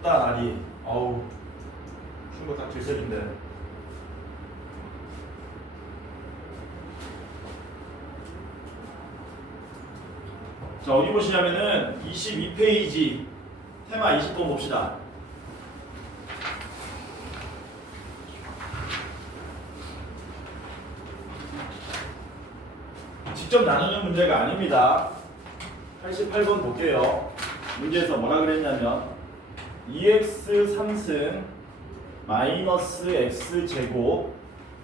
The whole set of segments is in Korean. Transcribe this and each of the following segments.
춥다 날이. 어우 추운 거 딱 질색인데. 자 어디 보시냐면은 22페이지 테마 20번 봅시다. 직접 나누는 문제가 아닙니다. 88번 볼게요. 문제에서 뭐라 그랬냐면 2x 3승 마이너스 x제곱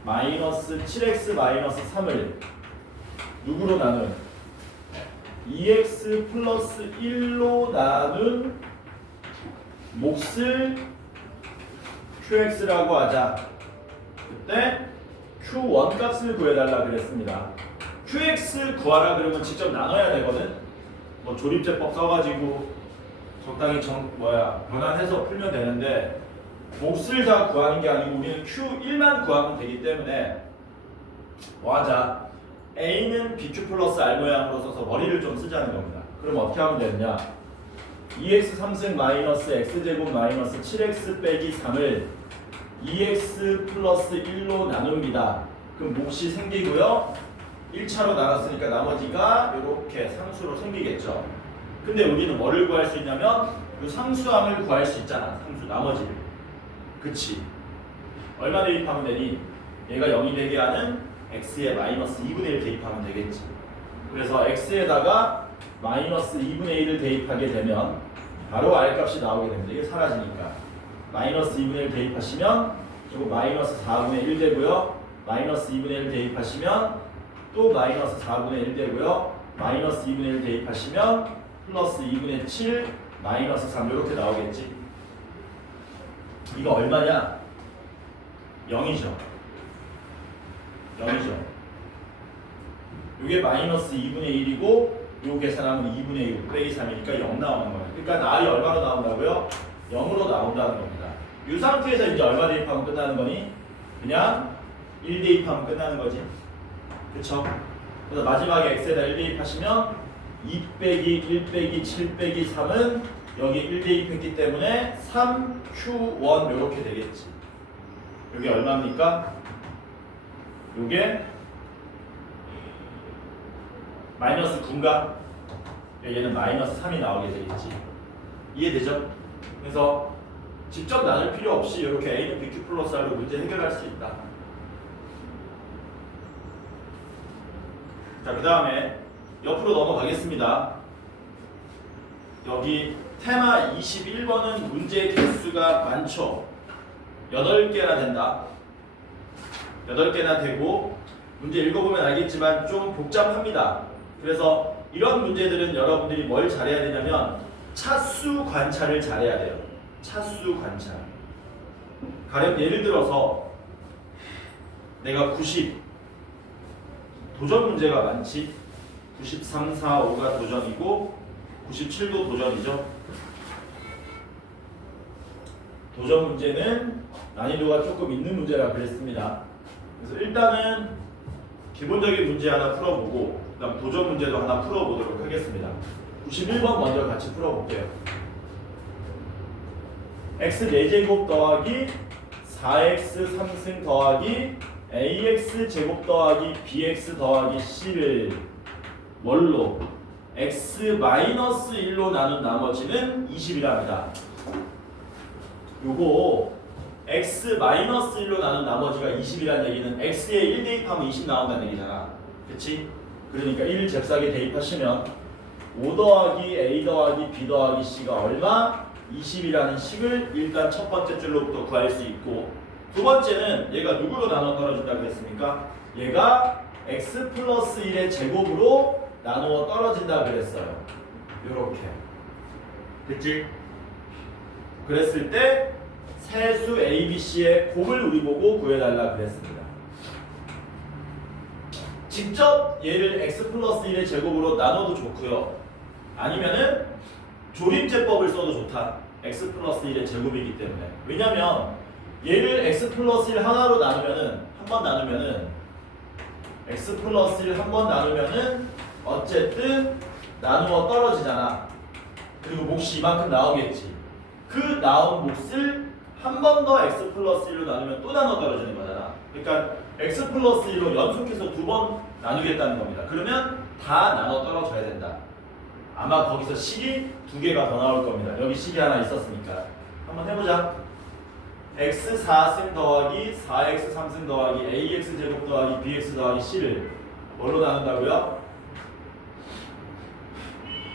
마이너스 7x 마이너스 3을 누구로 나눈 2x 플러스 1로 나눈 몫을 qx라고 하자. 그때 q1 값을 구해달라 그랬습니다. qx 구하라 그러면 직접 나눠야 되거든. 뭐 조립제법 써가지고 적당히 변환해서 풀면 되는데 몫을 다 구하는 게 아니고 우리는 q1만 구하면 되기 때문에 뭐 하자. a는 bq 플러스 r 모양으로 써서 머리를 좀 쓰자는 겁니다. 그럼 어떻게 하면 되느냐. 2x 3승 마이너스 x제곱 마이너스 7x 빼기 3을 2x 플러스 1로 나눕니다. 그럼 몫이 생기고요. 1차로 나눴으니까 나머지가 이렇게 상수로 생기겠죠. 근데 우리는 뭐를 구할 수 있냐면 이 상수항을 구할 수 있잖아. 상수 나머지를. 그치? 얼마 대입하면 되니? 얘가 0이 되게 하는 x에 마이너스 2분의 1 대입하면 되겠지. 그래서 x에다가 마이너스 2분의 1을 대입하게 되면 바로 r값이 나오게 됩니다. 이게 사라지니까. 마이너스 2분의 1 대입하시면 이거 마이너스 4분의 1 되고요. 마이너스 2분의 1 대입하시면 또 마이너스 4분의 1 되고요. 마이너스 2분의 1 대입하시면 플러스 2분의 7 마이너스 3 이렇게 나오겠지. 이거 얼마냐? 0이죠. 0이죠. 이게 마이너스 2분의 1이고 요 계산하면 2분의 1 빼기 3이니까 0 나오는 거예요. 그러니까 r이 얼마로 나온다고요? 0으로 나온다는 겁니다. 이 상태에서 이제 얼마 대입하면 끝나는 거니? 그냥 1 대입하면 끝나는 거지. 그쵸? 그래서 마지막에 x에다 1 대입하시면 2 빼기 1 빼기 7 빼기 3은 여기 1 대입했기 때문에 3q1 이렇게 되겠지. 여기 얼마입니까? 요게 마이너스 9인가? 얘는 마이너스 3이 나오게 되겠지. 이해되죠? 그래서 직접 나눌 필요 없이 이렇게 a는 bq 플러스 r로 문제 해결할 수 있다. 자, 그 다음에 옆으로 넘어가겠습니다. 여기 테마 21번은 문제 개수가 많죠. 8개나 된다. 8개나 되고 문제 읽어보면 알겠지만 좀 복잡합니다. 그래서 이런 문제들은 여러분들이 뭘 잘해야 되냐면 차수 관찰을 잘해야 돼요. 차수 관찰. 가령 예를 들어서 내가 90 도전 문제가 많지. 93, 4, 5가 도전이고 97도 도전이죠. 도전 문제는 난이도가 조금 있는 문제라 그랬습니다. 그래서 일단은 기본적인 문제 하나 풀어보고 그 다음 도전 문제도 하나 풀어보도록 하겠습니다. 91번 먼저 같이 풀어볼게요. x 4제곱 더하기 4x 3승 더하기 ax 제곱 더하기 bx 더하기 c를 뭘로? x 마이너스 1로 나눈 나머지는 20이랍니다. 요거 x 마이너스 1로 나눈 나머지가 20이라는 얘기는 x에 1 대입하면 20 나온다는 얘기잖아. 그치? 그러니까 1 잽싸게 대입하시면 5 더하기 a 더하기 b 더하기 c가 얼마? 20이라는 식을 일단 첫 번째 줄로부터 구할 수 있고 두 번째는 얘가 누구로 나눠 떨어진다고 했습니까? 얘가 x 플러스 1의 제곱으로 나누어 떨어진다 그랬어요. 요렇게. 그치? 그랬을 때 세수 A, B, C의 곱을 우리 보고 구해달라 그랬습니다. 직접 얘를 x 플러스 1의 제곱으로 나눠도 좋고요. 아니면은 조립제법을 써도 좋다. x 플러스 1의 제곱이기 때문에. 왜냐면 얘를 x 플러스 1 하나로 나누면은 한 번 나누면은 x 플러스 1 한 번 나누면은 어쨌든 나누어 떨어지잖아. 그리고 몫이 이만큼 나오겠지. 그 나온 몫을 한 번 더 x 플러스 1로 나누면 또 나눠 떨어지는 거잖아. 그러니까 x 플러스 1로 연속해서 두 번 나누겠다는 겁니다. 그러면 다 나눠 떨어져야 된다. 아마 거기서 식이 두 개가 더 나올 겁니다. 여기 식이 하나 있었으니까. 한번 해보자. x 4승 더하기 4x 3승 더하기 ax 제곱 더하기 bx 더하기 c를 뭘로 나눈다고요?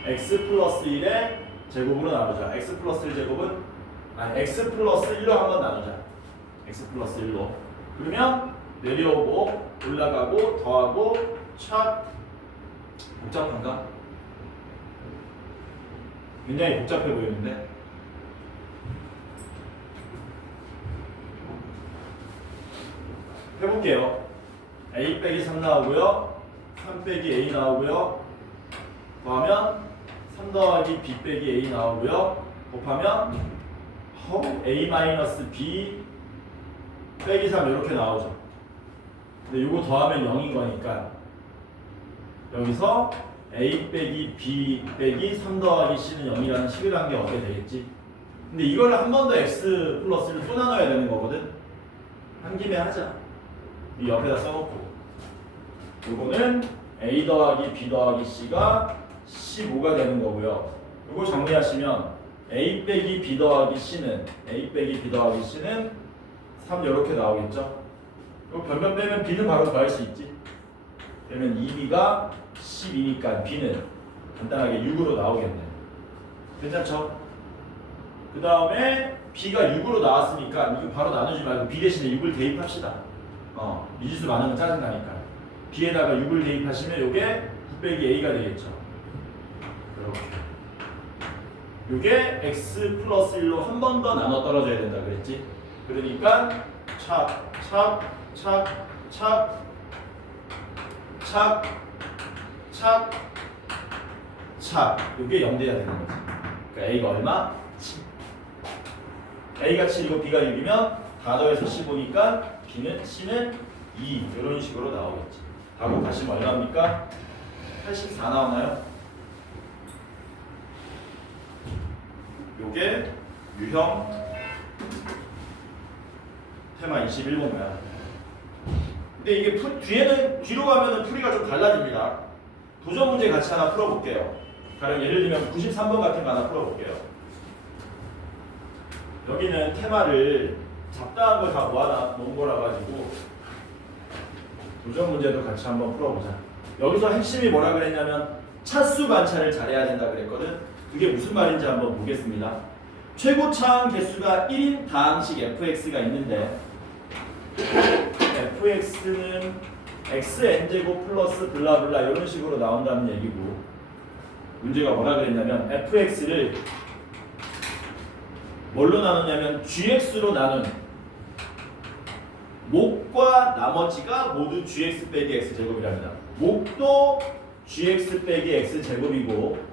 x 플러스 1의 제곱으로 나누자. x 플러스 1 제곱은 x 플러스 1로 한번 나누자. x 플러스 1로. 그러면 내려오고 올라가고 더하고 촥. 복잡한가? 굉장히 복잡해 보이는데. 해볼게요. a 빼기 3 나오고요. 3 빼기 a 나오고요. 더하면 3 더하기 b 빼기 a 나오고요. 곱하면 a 마이너스 b 빼기 3 이렇게 나오죠. 근데 이거 더하면 0인 거니까 여기서 a 빼기 b 빼기 3 더하기 c는 0이라는 식을 한 게 어떻게 되겠지? 근데 이걸 한 번 더 x 플러스를 또 나눠야 되는 거거든. 한 김에 하자. 이 옆에다 써놓고 이거는 a 더하기 b 더하기 c가 15가 되는 거고요. 이거 정리하시면 a 빼기 b 더하기 c는 3 이렇게 나오겠죠. 이거 변변 빼면 b는 바로 더할 수 있지. 그러면 2b가 12니까 b는 간단하게 6으로 나오겠네. 괜찮죠? 그 다음에 b가 6으로 나왔으니까 이거 바로 나누지 말고 b 대신에 6을 대입합시다. 미지수 많으면 짜증나니까. b에다가 6을 대입하시면 이게 9 빼기 a가 되겠죠. 이렇게. 이게 x 플러스 1로 한 번 더 나눠 떨어져야 된다 그랬지. 그러니까 착 이게 0 돼야 되는 거지. 그러니까 a가 얼마? 7. a가 7이고 b가 6이면 다 더해서 15니까 b는 c는 2 이런 식으로 나오겠지. 하고 가시면 얼마입니까? 84 나오나요? 요게 유형 테마 21번가요. 근데 이게 뒤로 가면은 풀이가 좀 달라집니다. 도전 문제 같이 하나 풀어볼게요. 가령 예를 들면 93번 같은 거 하나 풀어볼게요. 여기는 테마를 잡다한 걸 다 모아놔 놓은 거라 가지고 도전 문제도 같이 한번 풀어보자. 여기서 핵심이 뭐라 그랬냐면 차수 관찰을 잘해야 된다 그랬거든. 그게 무슨 말인지 한번 보겠습니다. 최고 차항 개수가 1인 다항식 fx가 있는데 fx는 xn제곱 플러스 블라블라 이런 식으로 나온다는 얘기고, 문제가 뭐라 그랬냐면 fx를 뭘로 나누냐면 gx로 나눈 목과 나머지가 모두 gx 빼기 x제곱이랍니다. 목도 gx 빼기 x제곱이고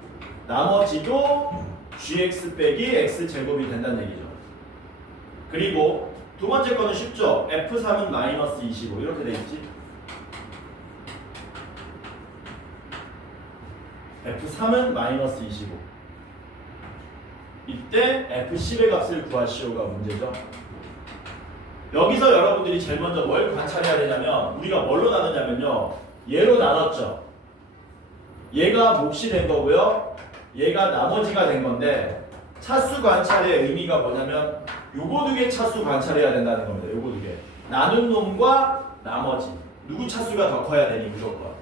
나머지도 gx 빼기 x제곱이 된다는 얘기죠. 그리고 두 번째 거는 쉽죠. f3은 마이너스 25 이렇게 돼 있지. f3은 마이너스 25. 이때 f10의 값을 구하시오가 문제죠. 여기서 여러분들이 제일 먼저 뭘 관찰해야 되냐면, 우리가 뭘로 나누냐면요, 얘로 나눴죠. 얘가 몫이 된 거고요, 얘가 나머지가 된 건데, 차수 관찰의 의미가 뭐냐면 요거 두 개 차수 관찰해야 된다는 겁니다. 요거 두 개. 나눈 놈과 나머지. 누구 차수가 더 커야 되니 무조건.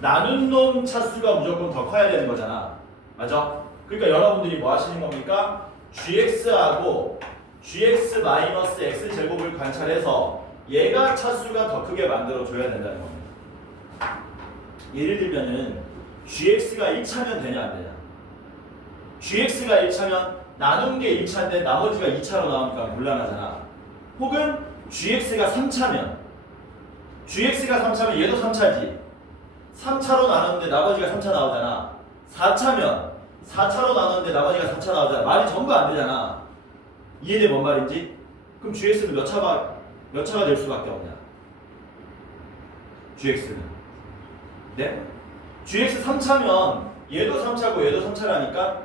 나눈 놈 차수가 무조건 더 커야 되는 거잖아. 맞아? 그러니까 여러분들이 뭐 하시는 겁니까? gx하고 gx-x 제곱을 관찰해서 얘가 차수가 더 크게 만들어 줘야 된다는 겁니다. 예를 들면은 gx가 1차면 되냐 안 되냐? gx가 1차면 나눈 게 1차인데 나머지가 2차로 나오니까 곤란하잖아. 혹은 gx가 3차면 얘도 3차지. 3차로 나눴는데 나머지가 3차 나오잖아. 4차면 4차로 나눴는데 나머지가 4차 나오잖아. 말이 전부 안 되잖아. 이해돼 뭔 말인지? 그럼 gx는 몇 차가 될 수밖에 없냐? gx는 네? gx 3차면 얘도 3차고 얘도 3차라니까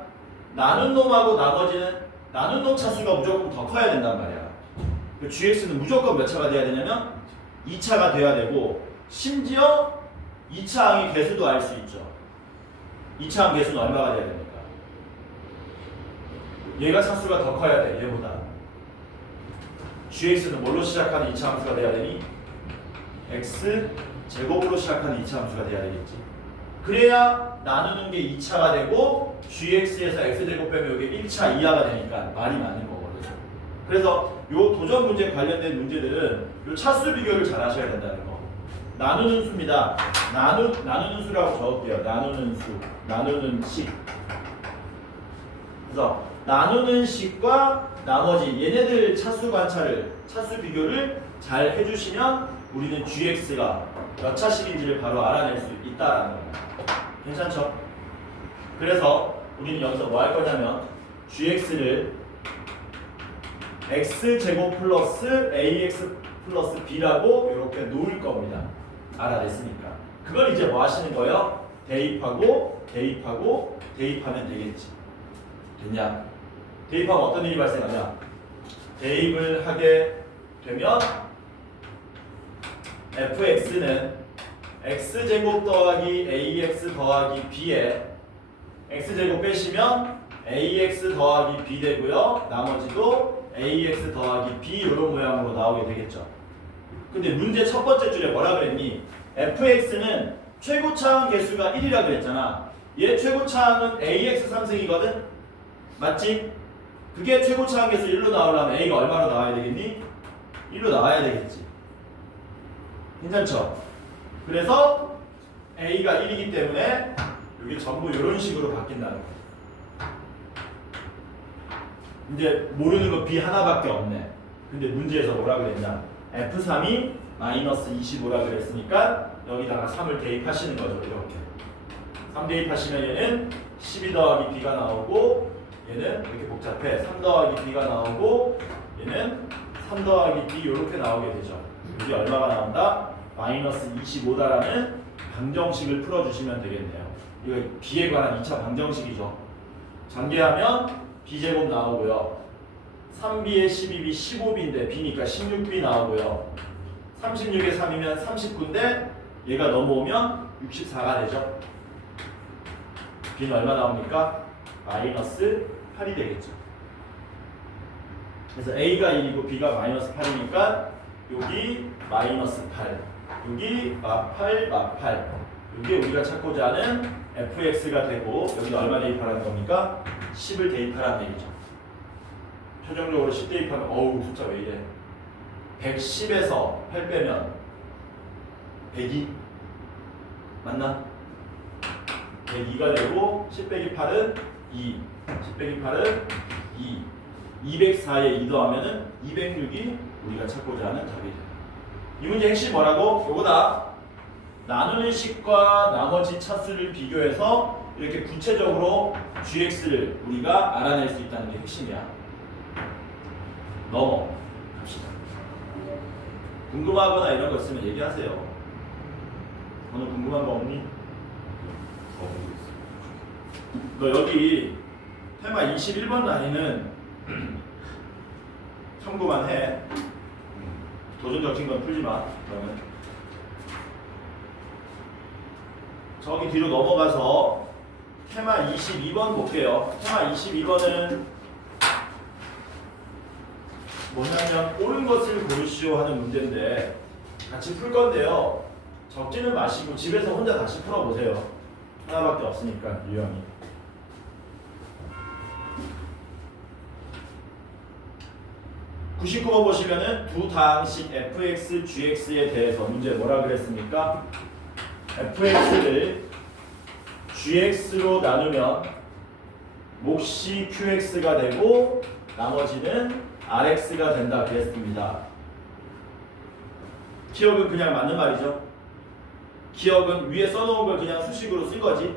나눈 놈하고 나머지는 나눈 놈 차수가 무조건 더 커야 된단 말이야. 그 GX는 무조건 몇 차가 돼야 되냐면 2차가 돼야 되고 심지어 2차 항의 개수도 알 수 있죠. 2차 항 개수는 얼마가 돼야 됩니까? 얘가 차수가 더 커야 돼. 얘보다. GX는 뭘로 시작하는 2차 함수가 돼야 되니? X 제곱으로 시작하는 2차 함수가 돼야 되겠지. 그래야 나누는 게 2차가 되고 GX에서 X제곱 빼면 이게 1차 이하가 되니까 말이 맞는 거거든요. 그래서 요 도전 문제 관련된 문제들은 요 차수 비교를 잘 하셔야 된다는 거. 나누는 수입니다. 나누는 수라고 적을게요. 나누는 수, 나누는 식. 그래서 나누는 식과 나머지 얘네들 차수 관찰을, 차수 비교를 잘 해주시면 우리는 GX가 몇 차식인지를 바로 알아낼 수 있다라는 겁니다. 괜찮죠? 그래서 우리는 여기서 뭐 할 거냐면 GX를 X제곱 플러스 AX 플러스 B라고 이렇게 놓을 겁니다. 알아냈으니까. 그걸 이제 뭐 하시는 거예요? 대입하고 대입하고 대입하면 되겠지. 됐냐? 대입하면 어떤 일이 발생하냐? 대입을 하게 되면 fx는 x제곱 더하기 ax 더하기 b에 x제곱 빼시면 ax 더하기 b 되고요. 나머지도 ax 더하기 b 이런 모양으로 나오게 되겠죠. 근데 문제 첫 번째 줄에 뭐라 그랬니? fx는 최고차항 개수가 1이라 그랬잖아. 얘 최고차항은 ax 3승이거든? 맞지? 그게 최고차항 개수 1로 나오려면 a가 얼마로 나와야 되겠니? 1로 나와야 되겠지. 괜찮죠? 그래서 a가 1이기 때문에 이게 전부 이런 식으로 바뀐다는 거예요. 이제 모르는 거 b 하나밖에 없네. 근데 문제에서 뭐라 그랬냐? f3이 마이너스 25라 그랬으니까 여기다가 3을 대입하시는 거죠. 이렇게 3 대입하시면 얘는 12 더하기 b가 나오고 얘는 이렇게 복잡해. 3 더하기 b가 나오고 얘는 3 더하기 b 이렇게 나오게 되죠. 여기 얼마가 나온다? 마이너스 25다라는 방정식을 풀어주시면 되겠네요. 이거 b에 관한 2차 방정식이죠. 전개하면 b제곱 나오고요. 3b에 12b 15b인데 b니까 16b 나오고요. 36에 3이면 39인데 얘가 넘어오면 64가 되죠. b는 얼마 나옵니까? 마이너스 8이 되겠죠. 그래서 a가 1이고 b가 마이너스 8이니까 여기 마이너스 8, 여기 마8, 마8 이게 우리가 찾고자 하는 fx가 되고 여기다 얼마 대입하라는 겁니까? 10을 대입하라는 얘기죠. 최종적으로 10 대입하면 어우 숫자 왜 이래? 110에서 8 빼면 102 맞나? 102가 되고 10 빼기 8은 2, 10 빼기 8은 2, 204에 2 더하면은 206이 우리가 찾고자 하는 답이 돼요. 이 문제 핵심 뭐라고? 요거다. 나누는 식과 나머지 차수를 비교해서 이렇게 구체적으로 gx를 우리가 알아낼 수 있다는 게 핵심이야. 넘어갑시다. 궁금하거나 이런 거 있으면 얘기하세요. 오늘 궁금한 거 없니? 너 여기 테마 21번 라인은 참고만 해. 도전 적힌 건 풀지 마. 그러면 저기 뒤로 넘어가서 테마 22번 볼게요. 테마 22번은 뭐냐면 옳은 것을 고르시오 하는 문제인데 같이 풀 건데요. 적지는 마시고 집에서 혼자 다시 풀어보세요. 하나밖에 없으니까 유형이. (99번) 보시면은 두 다항식 fx, gx에 대해서 문제 뭐라 그랬습니까? fx를 gx로 나누면 몫이 qx가 되고 나머지는 rx가 된다 그랬습니다. 기억은 그냥 맞는 말이죠. 기억은 위에 써놓은 걸 그냥 수식으로 쓴 거지.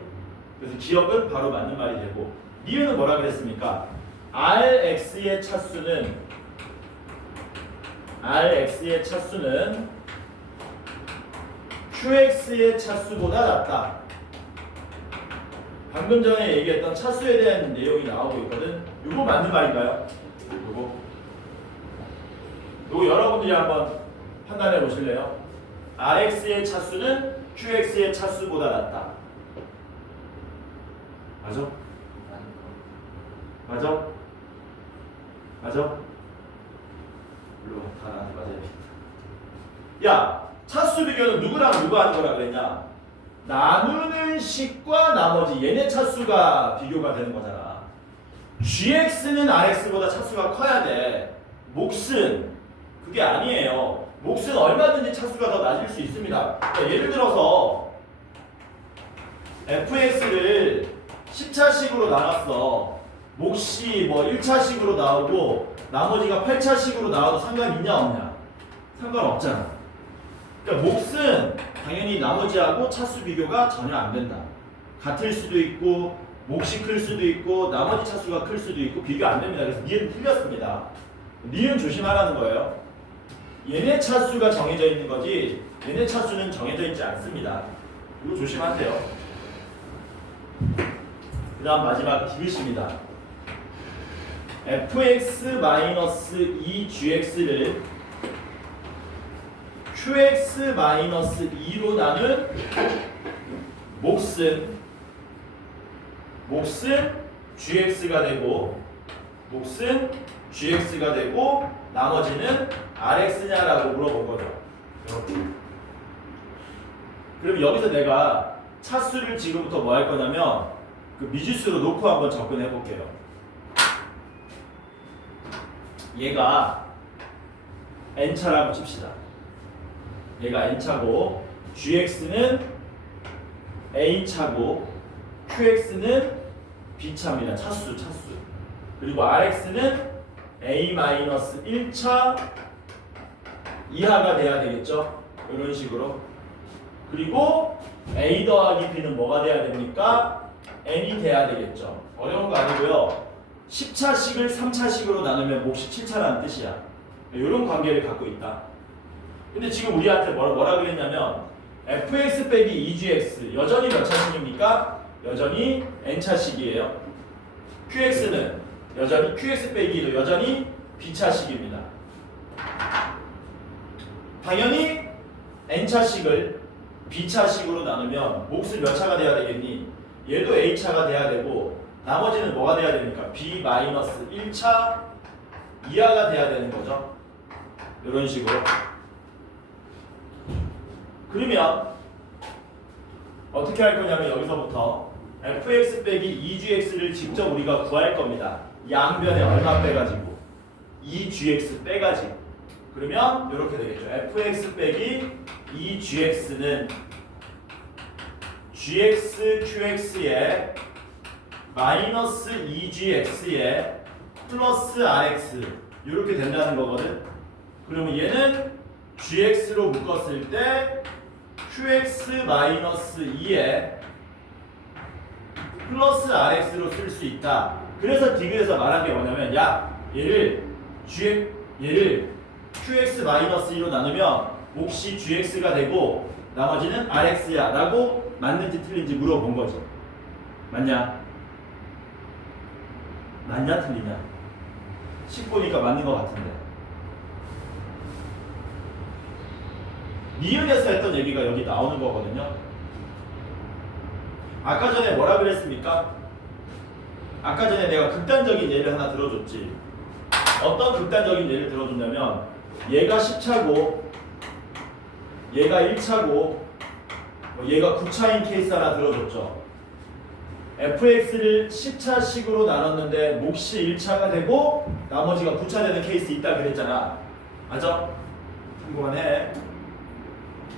그래서 기억은 바로 맞는 말이 되고 이유는 뭐라 그랬습니까? rx의 차수는 qx의 차수보다 낮다. 방금 전에 얘기했던 차수에 대한 내용이 나오고 있거든. 이거 맞는 말인가요? 요거 여러분들이 한번 판단해 보실래요? Rx의 차수는 Qx의 차수보다 낮다. 맞아? 맞아? 맞아? 물론 다 나한테 맞아야겠다. 야, 차수 비교는 누구랑 누가 하는 거라 그랬냐? 나누는 식과 나머지 얘네 차수가 비교가 되는 거잖아. gx는 rx보다 차수가 커야 돼. 몫은 그게 아니에요. 몫은 얼마든지 차수가 더 낮을 수 있습니다. 그러니까 예를 들어서 fx를 10차식으로 나눴어. 몫이 뭐 1차식으로 나오고 나머지가 8차식으로 나와도 상관 있냐 없냐? 상관없잖아. 그러니까 몫은 당연히 나머지하고 차수 비교가 전혀 안 된다. 같을 수도 있고 몫이 클 수도 있고 나머지 차수가 클 수도 있고 비교 안 됩니다. 그래서 니은 틀렸습니다. 니은 조심하라는 거예요. 얘네 차수가 정해져 있는 거지 얘네 차수는 정해져 있지 않습니다. 이거 조심하세요. 그 다음 마지막 디귿입니다. fx-2gx를 qx-2로 나눈 몫은 gx가 되고 나머지는 rx냐라고 물어본 거죠. 그럼 여기서 내가 차수를 지금부터 뭐 할 거냐면 그 미지수로 놓고 한번 접근해 볼게요. 얘가 n차라고 칩시다. 얘가 n차고 gx는 a차고 qx는 b차입니다. 차수. 그리고 rx는 a-1차 이하가 돼야 되겠죠. 이런 식으로. 그리고 a 더하기 b는 뭐가 돼야 됩니까? n이 돼야 되겠죠. 어려운 거 아니고요. 10차식을 3차식으로 나누면 몫이 7차라는 뜻이야. 이런 관계를 갖고 있다. 근데 지금 우리한테 뭐라 그랬냐면 fx 빼기 2gx 여전히 몇 차식입니까? 여전히 n차식이에요. qx는 여전히 qx 빼기도 여전히 b차식입니다. 당연히 n차식을 b차식으로 나누면 몫을 몇 차가 돼야 되겠니? 얘도 a차가 돼야 되고 나머지는 뭐가 돼야 됩니까? b-1차 이하가 돼야 되는 거죠. 이런 식으로. 그러면 어떻게 할 거냐면 여기서부터 fx 빼기 2gx를 직접 우리가 구할 겁니다. 양변에 얼마 빼가지고 2gx 빼가지고. 그러면 이렇게 되겠죠. fx 빼기 2gx는 gx qx에 마이너스 2gx에 플러스 rx 이렇게 된다는 거거든. 그러면 얘는 gx로 묶었을 때 qx 마이너스 2에 플러스 rx로 쓸 수 있다. 그래서 디귿에서 말한 게 뭐냐면 야 얘를 qx 마이너스 2로 나누면 몫이 gx가 되고 나머지는 rx야 라고 맞는지 틀린지 물어본 거죠. 맞냐? 맞냐 틀리냐? 식 보니까 맞는 것 같은데. 니은에서 했던 얘기가 여기 나오는 거거든요. 아까 전에 뭐라 그랬습니까? 아까 전에 내가 극단적인 예를 하나 들어줬지. 어떤 극단적인 예를 들어줬냐면 얘가 10차고 얘가 1차고 얘가 9차인 케이스 하나 들어줬죠. fx를 10차식으로 나눴는데 몫이 1차가 되고 나머지가 9차 되는 케이스 있다 그랬잖아. 맞아? 궁금하네.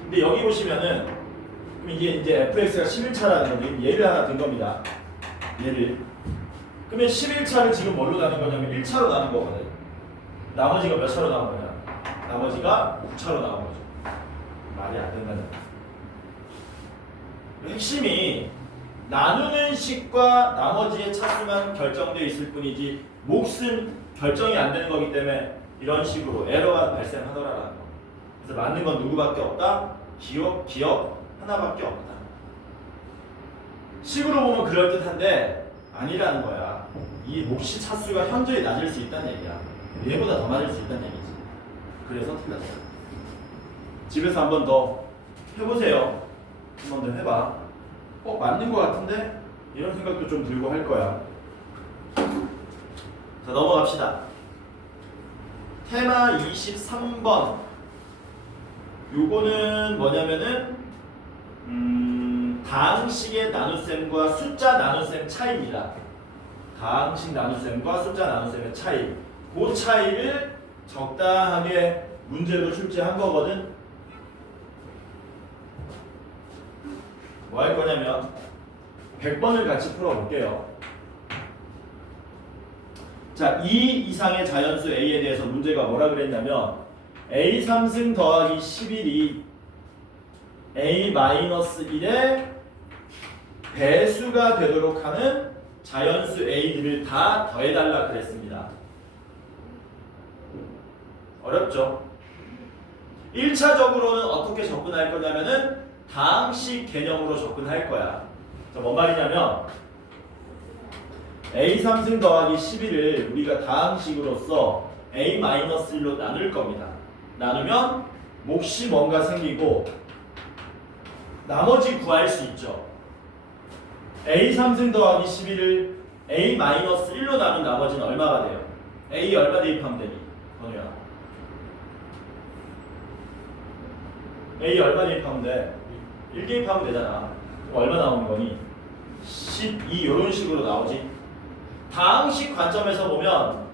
근데 여기 보시면은 그럼 이게 이제 fx가 11차라는 건데 얘를 하나 든 겁니다. 얘를. 그러면 11차를 지금 뭘로 나눈 거냐면 1차로 나눈 거거든. 나머지가 몇 차로 나온 거냐? 나머지가 9차로 나온 거죠. 말이 안 된다는 거. 핵심이 나누는 식과 나머지의 차수만 결정되어 있을 뿐이지 몫은 결정이 안 되는 거기 때문에 이런 식으로 에러가 발생하더라라는 거. 그래서 맞는 건 누구밖에 없다? 기억 하나밖에 없다. 식으로 보면 그럴듯한데 아니라는 거야. 이 몫이 차수가 현저히 낮을 수 있다는 얘기야. 얘보다 더 맞을 수 있다는 얘기지. 그래서 틀렸어. 집에서 한 번 더 해보세요. 한 번 더 해봐. 맞는 것 같은데? 이런 생각도 좀 들고 할 거야. 자, 넘어갑시다. 테마 23번. 요거는 뭐냐면은 다항식의 나눗셈과 숫자 나눗셈 차이입니다. 다항식 나눗셈과 숫자 나눗셈의 차이. 그 차이를 적당하게 문제로 출제한 거거든. 뭐 할 거냐면 100번을 같이 풀어볼게요. 자, 2 이상의 자연수 A에 대해서 문제가 뭐라 그랬냐면 A 3승 더하기 11이 A-1의 배수가 되도록 하는 자연수 A들을 다 더해달라 그랬습니다. 어렵죠? 1차적으로는 어떻게 접근할 거냐면은 다항식 개념으로 접근할 거야. 자, 뭔 말이냐면 A 3승 더하기 11을 우리가 다항식으로서 A-1로 나눌 겁니다. 나누면 몫이 뭔가 생기고 나머지 구할 수 있죠. A 3승 더하기 11을 A-1로 나눈 나머지는 얼마가 돼요? A 얼마 대입하면 되니? 건우야. A 얼마 대입하면 돼? 1 대입하면 되잖아. 그럼 얼마 나오는 거니? 12 이런 식으로 나오지. 다항식 관점에서 보면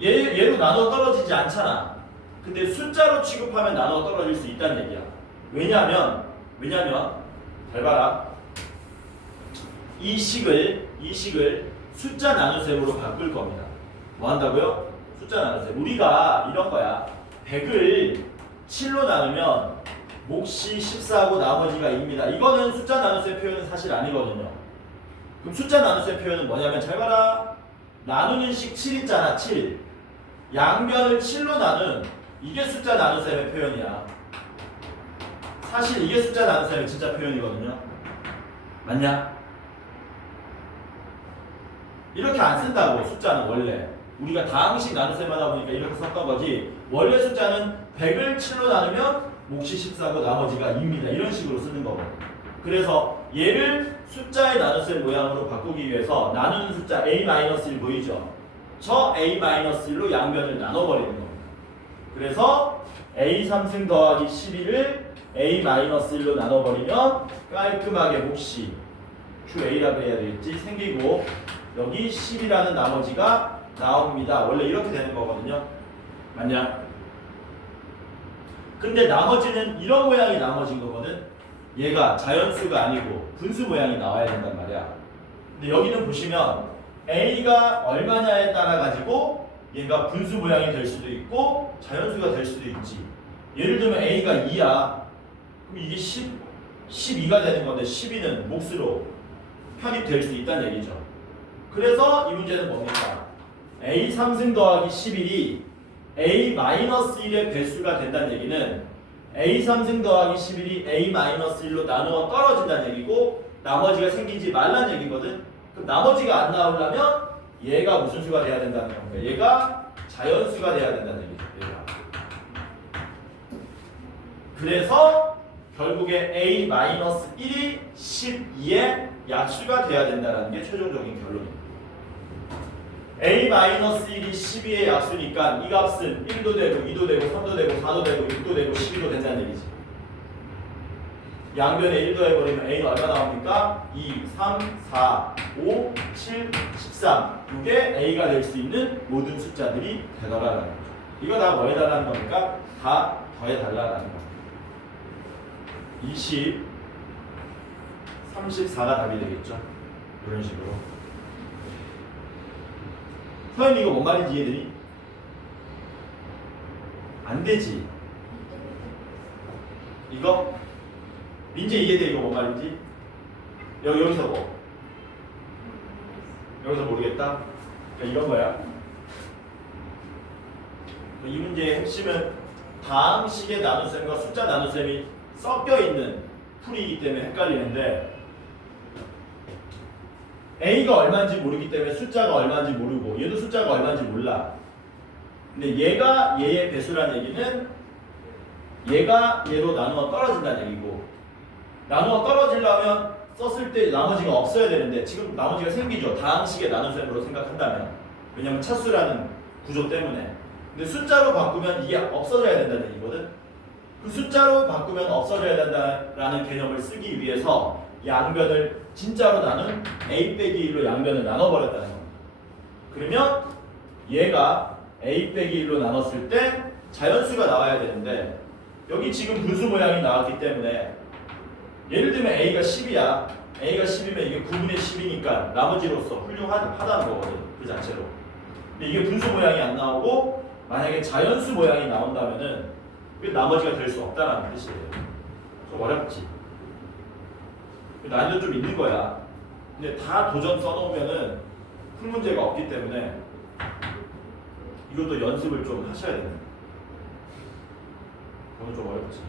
얘로 나눠 떨어지지 않잖아. 근데 숫자로 취급하면 나눠 떨어질 수 있다는 얘기야. 왜냐면 잘 봐라. 이 식을 숫자 나눗셈으로 바꿀 겁니다. 뭐 한다고요? 숫자 나눗셈. 우리가 이런 거야. 100을 7로 나누면 몫이 14고 나머지가 2입니다. 이거는 숫자 나눗셈 표현은 사실 아니거든요. 그럼 숫자 나눗셈 표현은 뭐냐면 잘 봐라. 나누는 식 7 있잖아. 7. 양변을 7로 나눈 이게 숫자 나눗셈의 표현이야. 사실 이게 숫자 나눗셈의 진짜 표현이거든요. 맞냐? 이렇게 안 쓴다고. 숫자는 원래 우리가 다항식 나눗셈 하다 보니까 이렇게 썼던 거지. 원래 숫자는 100을 7로 나누면 몫이 14고 나머지가 2입니다. 이런 식으로 쓰는 거거든. 그래서 얘를 숫자의 나눗셈 모양으로 바꾸기 위해서 나누는 숫자 A-1 보이죠? 저 A-1로 양변을 나눠버리는 겁니다. 그래서 A 3승 더하기 11을 A-1로 나눠버리면 깔끔하게 몫이 QA라고 해야 되겠지? 생기고 여기 10이라는 나머지가 나옵니다. 원래 이렇게 되는 거거든요. 맞냐? 근데 나머지는 이런 모양이 나머진 거거든. 얘가 자연수가 아니고 분수 모양이 나와야 된단 말이야. 근데 여기는 보시면 A가 얼마냐에 따라 가지고 얘가 분수 모양이 될 수도 있고 자연수가 될 수도 있지. 예를 들면 A가 2야. 그럼 이게 12가 되는 건데 12는 몫으로 편입될 수 있다는 얘기죠. 그래서 이 문제는 뭡니까? A 3승 더하기 11이 A-1의 배수가 된다는 얘기는 A 3승 더하기 11이 A-1로 나누어 떨어진다는 얘기고 나머지가 생기지 말라는 얘기거든. 그럼 나머지가 안 나오려면 얘가 무슨 수가 돼야 된다는 겁니다. 얘가 자연수가 돼야 된다는 얘기죠. 얘가. 그래서 결국에 A-1이 12의 약수가 돼야 된다는 게 최종적인 결론입니다. A-1이 12의 약수니까 이 값은 1도 되고 2도 되고 3도 되고 4도 되고 6도 되고 12도 된다는 얘기지. 양변에 1도 해버리면 A는 얼마 나옵니까? 2, 3, 4, 5, 7, 13 이게 A가 될 수 있는 모든 숫자들이 되더라라는 거죠. 이거 다 뭐 해달라는 겁니까? 다 더해달라는 겁니다. 20, 34가 답이 되겠죠. 이런 식으로. 선생님 이거 뭔 말인지 이해되니? 안 되지. 이거? 민재 이해돼? 이거 뭔 말인지? 여기서 뭐? 여기서 모르겠다? 그러니까 이런 거야. 이 문제의 핵심은 다항식의 나눗셈과 숫자 나눗셈이 섞여 있는 풀이이기 때문에 헷갈리는데 A가 얼마인지 모르기 때문에 숫자가 얼마인지 모르고 얘도 숫자가 얼마인지 몰라. 근데 얘가 얘의 배수란 얘기는 얘가 얘로 나누어 떨어진다는 얘기고, 나누어 떨어지려면 썼을 때 나머지가 없어야 되는데 지금 나머지가 생기죠. 다항식의 나눗셈으로 생각한다면. 왜냐면 차수라는 구조 때문에. 근데 숫자로 바꾸면 이게 없어져야 된다는 얘기거든. 그 숫자로 바꾸면 없어져야 된다라는 개념을 쓰기 위해서 양변을 진짜로 나눈 a 빼기 1로 양변을 나눠버렸다는 겁니다. 그러면 얘가 a 빼기 1로 나눴을 때 자연수가 나와야 되는데 여기 지금 분수 모양이 나왔기 때문에 예를 들면 a가 10이야. a가 10이면 이게 9분의 10이니까 나머지로서 훌륭하다는 거거든. 그 자체로. 근데 이게 분수 모양이 안 나오고 만약에 자연수 모양이 나온다면은 그 나머지가 될 수 없다는 뜻이에요. 좀 어렵지. 난이도 좀 있는 거야. 근데 다 도전 써놓으면은 풀 문제가 없기 때문에 이것도 연습을 좀 하셔야 됩니다. 오늘 좀 어렵지.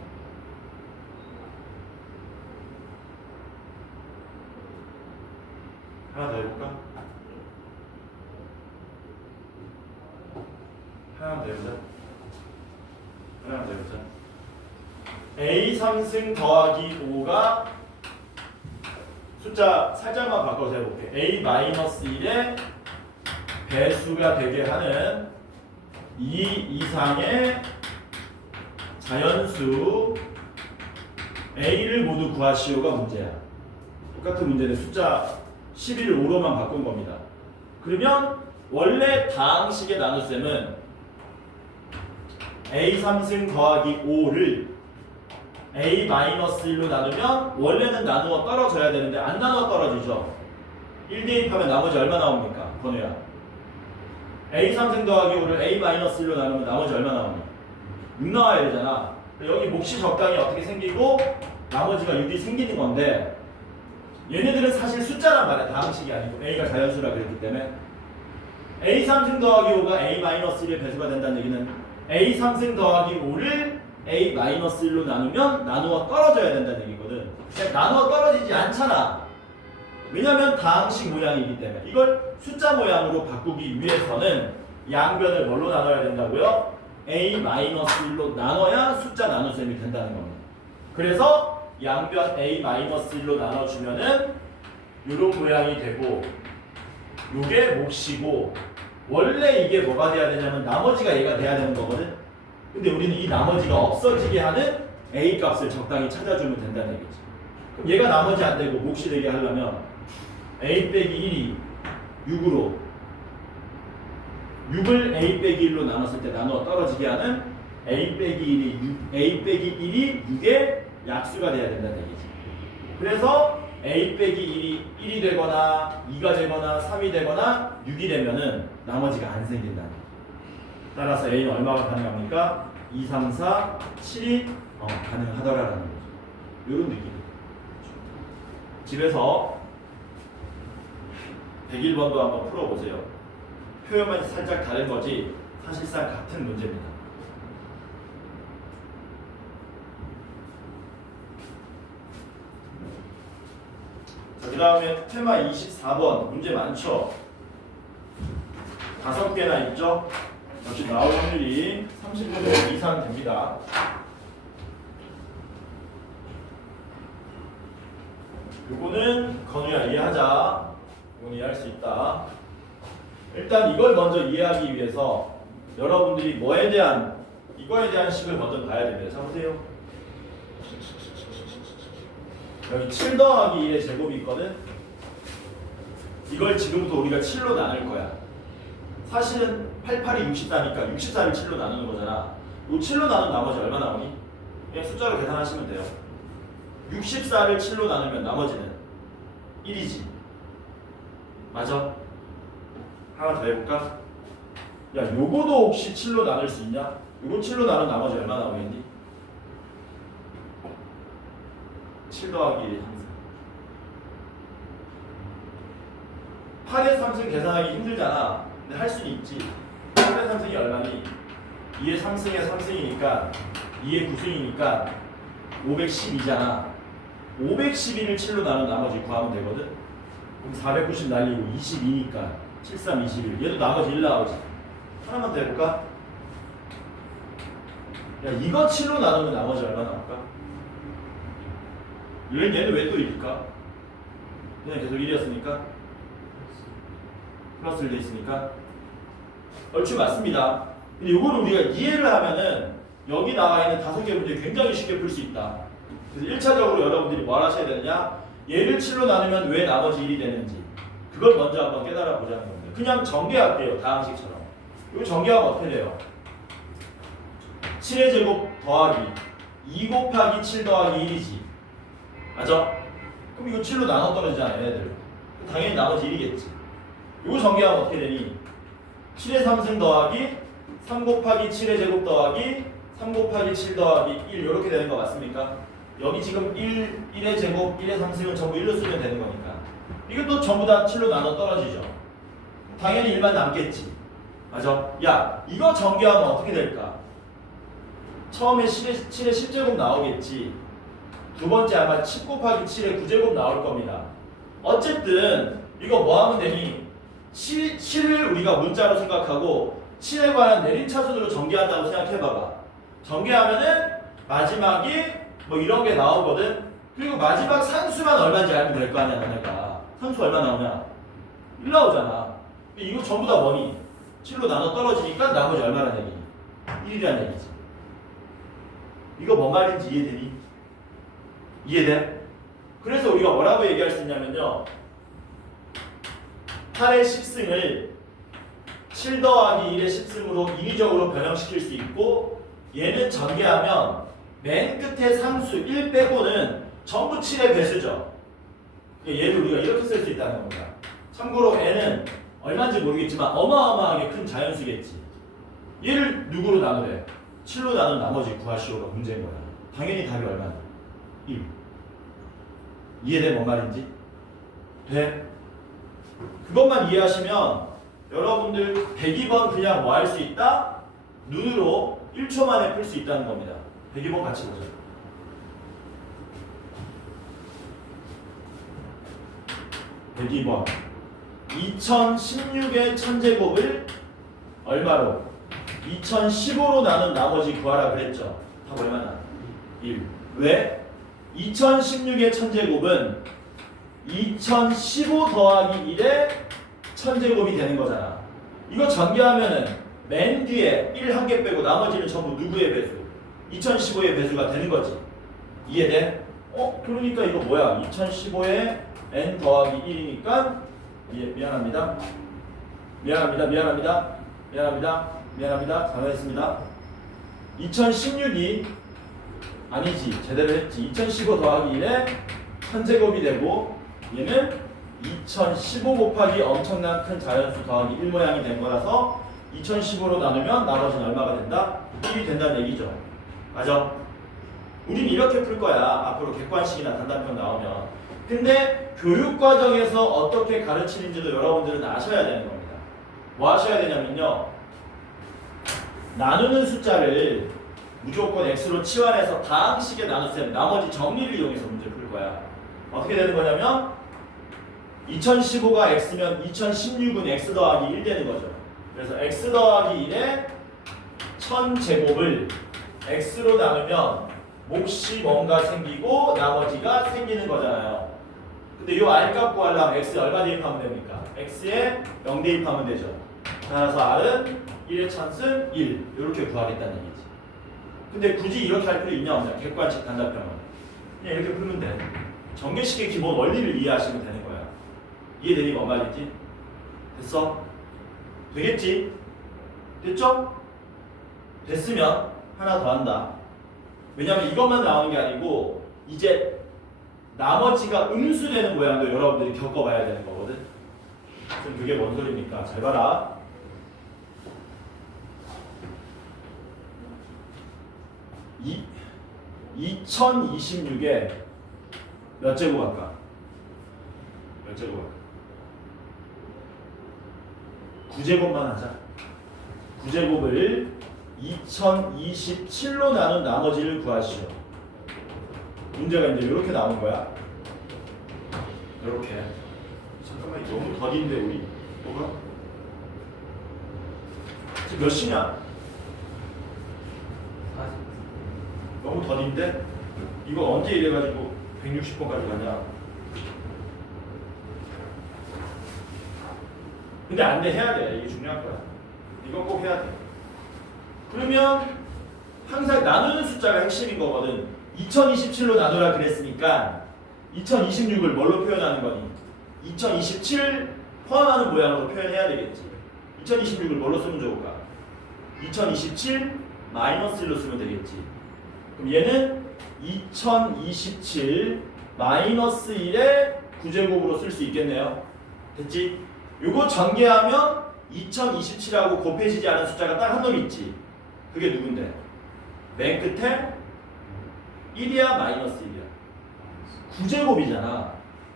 하나 더 해볼까? 하나 더 해보자. 하나 더 해보자. A 3승 더하기 5가 숫자 살짝만 바꿔서 해볼게. A 마이너스 1의 배수가 되게 하는 2 이상의 자연수 A를 모두 구하시오가 문제야. 똑같은 문제는 숫자 11을 5로만 바꾼 겁니다. 그러면 원래 다항식의 나눗셈은 A 3승 더하기 5를 A 마이너스 1로 나누면 원래는 나누어 떨어져야 되는데 안 나누어 떨어지죠. 1 대입하면 나머지 얼마 나옵니까? 번호야. A 3승 더하기 5를 A 마이너스 1로 나누면 나머지 얼마 나옵니까? 6 나와야 되잖아. 여기 몫이 적당히 어떻게 생기고 나머지가 6이 생기는 건데 얘네들은 사실 숫자란 말이야. 다항식이 아니고 A가 자연수라 그랬기 때문에 A 3승 더하기 5가 A 마이너스 1의 배수가 된다는 얘기는 A 3승 더하기 5를 A 마이너스 1로 나누면 나누어 떨어져야 된다는 얘기거든. 그러니까 나누어 떨어지지 않잖아. 왜냐면 다항식 모양이기 때문에. 이걸 숫자 모양으로 바꾸기 위해서는 양변을 뭘로 나눠야 된다고요? A 마이너스 1로 나눠야 숫자 나눗셈이 된다는 겁니다. 그래서 양변 A 마이너스 1로 나눠주면은 이런 모양이 되고 요게 몫이고 원래 이게 뭐가 돼야 되냐면 나머지가 얘가 돼야 되는 거거든. 근데 우리는 이 나머지가 없어지게 하는 A 값을 적당히 찾아주면 된다는 얘기지. 그럼 얘가 나머지 안 되고 몫이 되게 하려면 A 빼기 1이 6으로 6을 A 빼기 1로 나눴을 때 나누어 떨어지게 하는 A 빼기 1이 A 빼기 1이 6의 약수가 돼야 된다는 얘기지. 그래서 A 빼기 1이 1이 되거나 2가 되거나 3이 되거나 6이 되면은 나머지가 안 생긴다는 거예요. 따라서 A는 얼마가 가능합니까? 2, 3, 4, 7이 가능하더라라는 거죠. 이런 느낌. 집에서 101번도 한번 풀어보세요. 표현만 살짝 다른 거지 사실상 같은 문제입니다. 그 다음에 테마 24번 문제 많죠? 5개나 있죠? 역시 나올 확률이 30% 이상 됩니다. 요거는 건우야 이해하자. 이건 이해할 수 있다. 일단 이걸 먼저 이해하기 위해서 여러분들이 이거에 대한 식을 먼저 봐야 됩니다. 자 보세요. 여기 7 더하기 1의 제곱이 있거든. 이걸 지금부터 우리가 7로 나눌 거야. 사실은 88이 64니까 64를 7로 나누는 거잖아. 이 7로 나눈 나머지 얼마 나오니? 그냥 숫자로 계산하시면 돼요. 64를 7로 나누면 나머지는 1이지. 맞아? 하나 더 해볼까? 야, 요거도 혹시 7로 나눌 수 있냐? 요거 7로 나눈 나머지 얼마 나오겠니? 7 더하기 1의 3승. 8의 3승 계산하기 힘들잖아. 근데 할 수는 있지. 8의 3승이 얼마니? 2의 3승의 3승이니까 2의 9승이니까 512잖아. 512를 7로 나눈 나머지 구하면 되거든. 그럼 490 날리고 22니까 73, 21. 얘도 나머지 1 나오지. 하나만 더 해볼까? 야, 이거 7로 나누면 나머지 얼마 나올까? 얘는 왜 또 1일까? 그냥 계속 1이었으니까? 플러스를 돼 있으니까? 얼추 맞습니다. 근데 이거를 우리가 이해를 하면은 여기 나와 있는 5개 문제 굉장히 쉽게 풀 수 있다. 그래서 1차적으로 여러분들이 뭘 하셔야 되느냐? 얘를 7로 나누면 왜 나머지 1이 되는지 그걸 먼저 한번 깨달아 보자는 겁니다. 그냥 전개할게요. 다항식처럼. 이거 전개하면 어떻게 돼요? 7의 제곱 더하기 2 곱하기 7 더하기 1이지. 맞아? 그럼 이거 7로 나눠 떨어지잖아, 얘네들. 당연히 나머지 1이겠지. 이거 전개하면 어떻게 되니? 7의 3승 더하기 3 곱하기 7의 제곱 더하기 3 곱하기 7 더하기 1 이렇게 되는 거 맞습니까? 여기 지금 1의 제곱, 1의 3승은 전부 1로 쓰면 되는 거니까. 이것도 전부 다 7로 나눠 떨어지죠. 당연히 1만 남겠지. 맞아? 야, 이거 전개하면 어떻게 될까? 처음에 7의 10제곱 나오겠지. 두 번째 아마 10 곱하기 7의 9제곱 나올 겁니다. 어쨌든 이거 뭐 하면 되니? 7을 우리가 문자로 생각하고 7에 관한 내림차순으로 전개한다고 생각해봐봐. 전개하면은 마지막이 뭐 이런 게 나오거든. 그리고 마지막 산수만 얼마인지 알면 될 거 아니야, 너네가. 산수 얼마 나오냐? 1 나오잖아. 이거 전부 다 뭐니? 7로 나눠 떨어지니까 나머지 얼마란 얘기니? 1이란 얘기지. 이거 뭔 말인지 이해되니? 이해돼? 그래서 우리가 뭐라고 얘기할 수 있냐면요. 8의 10승을 7 더하기 1의 10승으로 인위적으로 변형시킬 수 있고 얘는 전개하면 맨 끝에 상수 1 빼고는 전부 7의 배수죠. 얘를 우리가 이렇게 쓸 수 있다는 겁니다. 참고로 n은 얼마인지 모르겠지만 어마어마하게 큰 자연수겠지. 얘를 누구로 나누래? 7로 나눈 나머지 구하시오가 문제인 거야. 당연히 답이 얼마나? 1. 이해돼? 뭔 말인지? 돼? 그것만 이해하시면 여러분들 102번 그냥 뭐 할 수 있다? 눈으로 1초 만에 풀 수 있다는 겁니다. 102번 같이 보자. 여기 2번 2016의 천제곱을 얼마로? 2015로 나눈 나머지 구하라 그랬죠. 답 얼마나? 1. 왜? 2016의 천제곱은 2015 더하기 1의 천제곱이 되는 거잖아. 이거 전개하면은 맨 뒤에 1 한 개 빼고 나머지는 전부 누구의 배수? 2015의 배수가 되는 거지. 이해돼? 그러니까 이거 뭐야? 2015에 n 더하기 1이니까 미안합니다. 잘못했습니다. 2016이 아니지. 제대로 했지. 2015 더하기 1에 천제곱이 되고 얘는 2015 곱하기 엄청난 큰 자연수 더하기 1 모양이 된 거라서 2015로 나누면 나머지는 얼마가 된다? 1이 된다는 얘기죠. 맞아? 우린 이렇게 풀 거야. 앞으로 객관식이나 단답형 나오면. 근데 교육과정에서 어떻게 가르치는지도 여러분들은 아셔야 되는 겁니다. 뭐 하셔야 되냐면요. 나누는 숫자를 무조건 x로 치환해서 다항식에 나누세요. 나머지 정리를 이용해서 문제 풀 거야. 어떻게 되는 거냐면 2015가 x면 2016은 x 더하기 1 되는 거죠. 그래서 x 더하기 1의 1000제곱을 x로 나누면 몫이 뭔가 생기고 나머지가 생기는 거잖아요. 근데 이 r값 구하려면 x에 얼마 대입하면 됩니까? x에 0 대입하면 되죠. 따라서 r은 1의 1000승 1 이렇게 구하겠다는 얘기지. 근데 굳이 이렇게 할 필요 있냐 없냐? 객관식 단답형은 그냥 이렇게 풀면 돼. 정계식의 기본 원리를 이해하시면 되는 거야. 이해되니 뭔 말인지? 됐어? 되겠지? 됐죠? 됐으면 하나 더 한다. 왜냐면 이것만 나오는 게 아니고 이제 나머지가 음수되는 모양도 여러분들이 겪어봐야 되는 거거든. 그럼 그게 뭔 소리입니까? 잘 봐라. 2026에 몇 제곱 할까? 몇 제곱 할까? 9제곱만 하자. 9제곱을 2027로 나눈 나머지를 구하시오. 문제가 이제 이렇게 나온 거야. 이렇게. 잠깐만 너무 더딘데 우리 뭐가? 지금 몇 시냐? 너무 더딘데? 이거 언제 이래가지고 160번까지 가냐? 근데 안 돼, 해야 돼. 이게 중요한 거야. 이거 꼭 해야 돼. 그러면 항상 나누는 숫자가 핵심인 거거든. 2027로 나누라 그랬으니까 2026을 뭘로 표현하는 거니? 2027 포함하는 모양으로 표현해야 되겠지. 2026을 뭘로 쓰면 좋을까? 2027 마이너스 1로 쓰면 되겠지. 그럼 얘는 2027 마이너스 1의 9제곱으로 쓸 수 있겠네요. 됐지? 요거 전개하면 2027하고 곱해지지 않은 숫자가 딱 한 놈 있지. 그게 누군데? 맨 끝에 1이야 마이너스 1이야? 9제곱이잖아.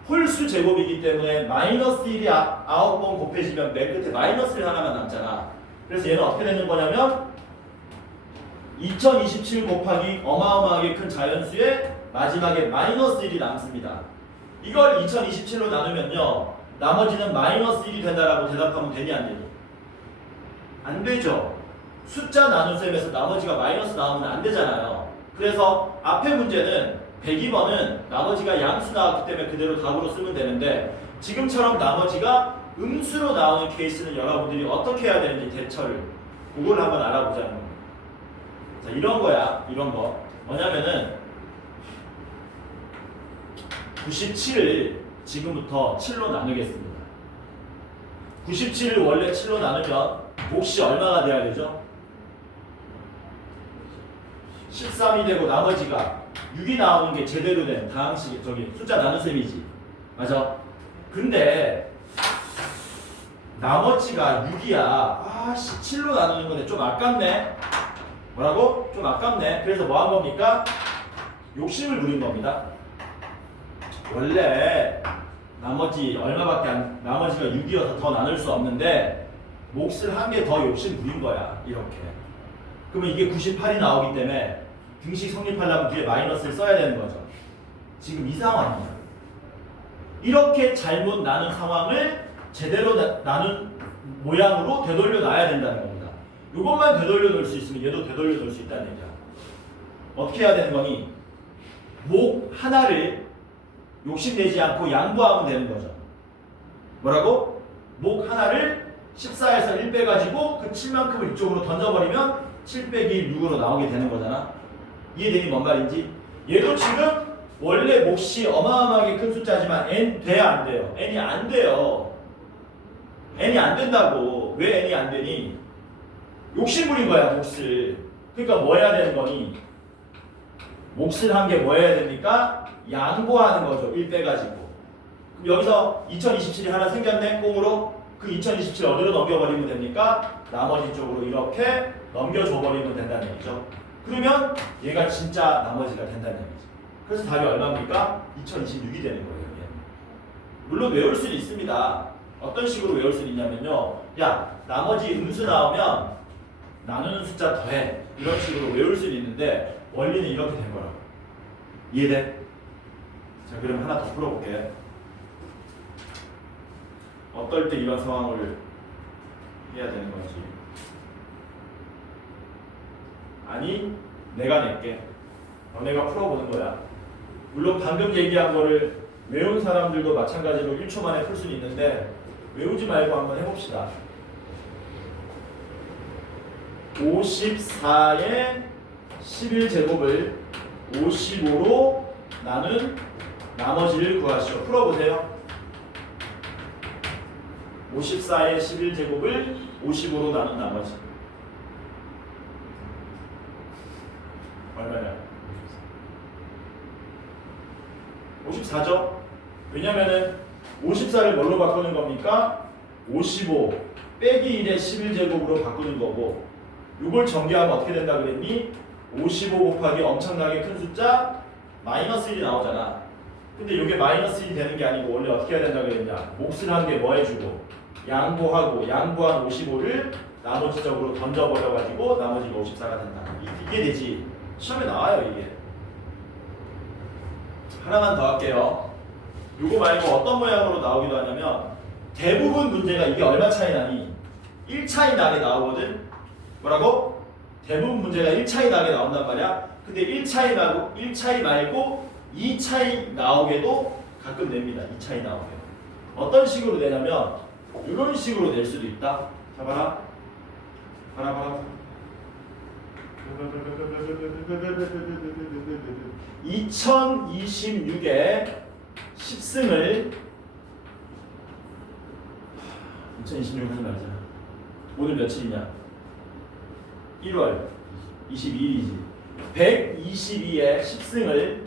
홀수 제곱이기 때문에 마이너스 1이 9번 곱해지면 맨 끝에 마이너스 1 하나만 남잖아. 그래서 얘는 어떻게 되는 거냐면 2027 곱하기 어마어마하게 큰 자연수의 마지막에 마이너스 1이 남습니다. 이걸 2027로 나누면요. 나머지는 마이너스 1이 된다라고 대답하면 되니 안 되니? 안 되죠. 숫자 나눗셈에서 나머지가 마이너스 나오면 안 되잖아요. 그래서 앞에 문제는 102번은 나머지가 양수 나왔기 때문에 그대로 답으로 쓰면 되는데 지금처럼 나머지가 음수로 나오는 케이스는 여러분들이 어떻게 해야 되는지 대처를 그걸 한번 알아보자는 겁니다. 자, 이런 거야. 이런 거. 뭐냐면은 97을 지금부터 7로 나누겠습니다. 97을 원래 7로 나누면 몫이 얼마가 돼야 되죠? 13이 되고 나머지가 6이 나오는 게 제대로 된 다항식 저기 숫자 나눗셈이지. 맞아? 근데 나머지가 6이야. 아씨 7로 나누는 건데 좀 아깝네. 뭐라고? 좀 아깝네. 그래서 뭐 한 겁니까? 욕심을 부린 겁니다. 원래 나머지 얼마밖에 나머지가 6이어서 더 나눌 수 없는데 몫을 한 개 더 욕심 부린 거야. 이렇게. 그러면 이게 98이 나오기 때문에 등식 성립하려면 뒤에 마이너스를 써야 되는 거죠. 지금 이 상황이야. 이렇게 잘못 나눈 상황을 제대로 나눈 모양으로 되돌려 놔야 된다는 겁니다. 이것만 되돌려 놓을 수 있으면 얘도 되돌려 놓을 수 있다는 얘기야. 어떻게 해야 되는 거니? 목 하나를 욕심내지 않고 양보하면 되는 거죠. 뭐라고? 목 하나를 14에서 1 빼가지고 그 7만큼을 이쪽으로 던져버리면 7 빼기 6으로 나오게 되는 거잖아. 이해되니 뭔 말인지? 얘도 지금 원래 몫이 어마어마하게 큰 숫자지만 n 돼야 안 돼요? n이 안 돼요. n이 안 된다고. 왜 n이 안 되니? 욕심 부린 거야 몫을. 그러니까 뭐 해야 되는 거니? 몫을 한 게 뭐 해야 됩니까? 양보하는 거죠. 1 빼가지고. 그럼 여기서 2027이 하나 생겼네 꽁으로. 그 2027 어디로 넘겨버리면 됩니까? 나머지 쪽으로 이렇게 넘겨줘버리면 된다는 얘기죠. 그러면 얘가 진짜 나머지가 된다는 얘기죠. 그래서 답이 얼마입니까? 2026이 되는 거예요. 얘. 물론 외울 수는 있습니다. 어떤 식으로 외울 수 있냐면요. 야, 나머지 음수 나오면 나누는 숫자 더해. 이런 식으로 외울 수는 있는데 원리는 이렇게 된 거라고. 이해돼? 자, 그럼 하나 더 풀어볼게. 어떨 때 이런 상황을 해야 되는 건지. 아니, 내가 낼게. 너네가 풀어보는 거야. 물론 방금 얘기한 거를 외운 사람들도 마찬가지로 1초 만에 풀 수는 있는데 외우지 말고 한번 해봅시다. 54의 11제곱을 55로 나눈 나머지를 구하시오. 풀어보세요. 54의 11제곱을 55로 나눈 나머지 얼마냐? 54죠? 왜냐면은 54를 뭘로 바꾸는 겁니까? 55 빼기 1의 11제곱으로 바꾸는 거고, 이걸 전개하면 어떻게 된다 그랬니? 55 곱하기 엄청나게 큰 숫자 마이너스 1이 나오잖아. 근데 이게 마이너스 1이 되는 게 아니고 원래 어떻게 해야 된다 그랬냐? 몫을 한 개 뭐 해주고 양보하고, 양보한 55를 나머지 쪽으로 던져버려가지고 나머지가 54가 된다. 이게 되지. 시험에 나와요 이게. 하나만 더 할게요. 요거 말고 어떤 모양으로 나오기도 하냐면 대부분 문제가 이게 얼마 차이 나니? 1차이 나게 나오거든. 뭐라고? 대부분 문제가 1차이 나게 나온단 말이야. 근데 1차이 말고 2차이 나오게도 가끔 냅니다. 2차이 나오게. 어떤 식으로 내냐면 이런 식으로 낼 수도 있다. 자 봐라. 봐라. 2026에 10승을 2026 하지 말자. 오늘 며칠이냐? 1월 22일이지. 122에 10승을